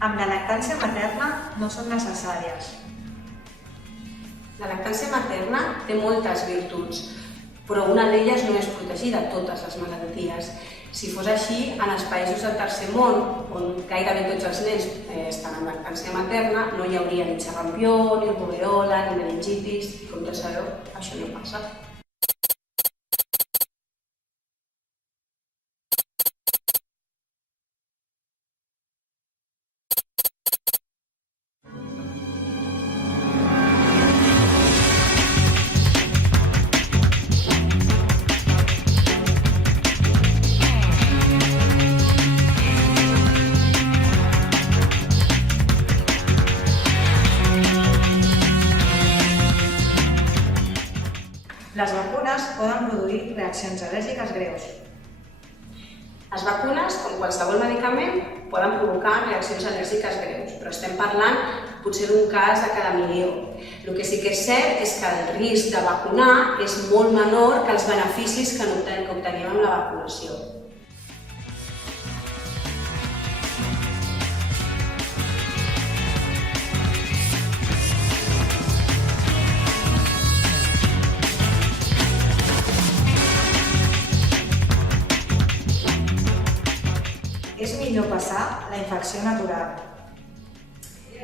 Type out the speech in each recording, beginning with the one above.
Amb la lactància materna no són necessàries. La lactància materna té moltes virtuts, però una d'elles no és protegir de totes les malalties. Si fos així, en els països del tercer món, on gairebé tots els nens estan amb lactància materna, no hi hauria ni xarampió, ni rubèola, ni meningitis, i com tots sabeu, això no passa. Les vacunes poden produir reaccions al·lèrgiques greus. Les vacunes, com qualsevol medicament, poden provocar reaccions al·lèrgiques greus, però estem parlant potser d'un cas de cada milió. El que sí que és cert és que el risc de vacunar és molt menor que els beneficis que obtenim amb la vacunació. És millor passar la infecció natural.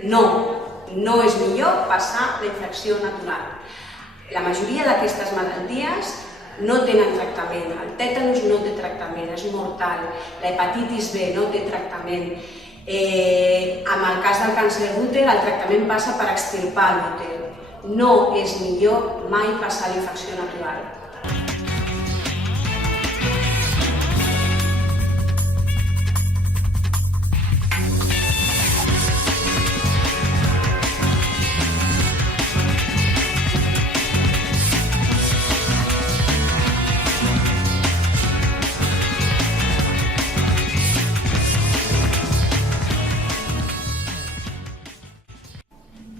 No, no és millor passar la infecció natural. La majoria d'aquestes malalties no tenen tractament. El tètanus no té tractament, és mortal. La hepatitis B no té tractament. En el cas del càncer d'úter, el tractament passa per extirpar l'úter. No és millor mai passar la infecció natural.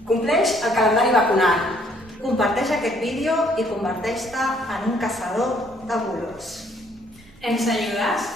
Compleix el calendari vacunal. Comparteix aquest vídeo i converteix-te en un caçador de bulos. ¿Ens ayudas?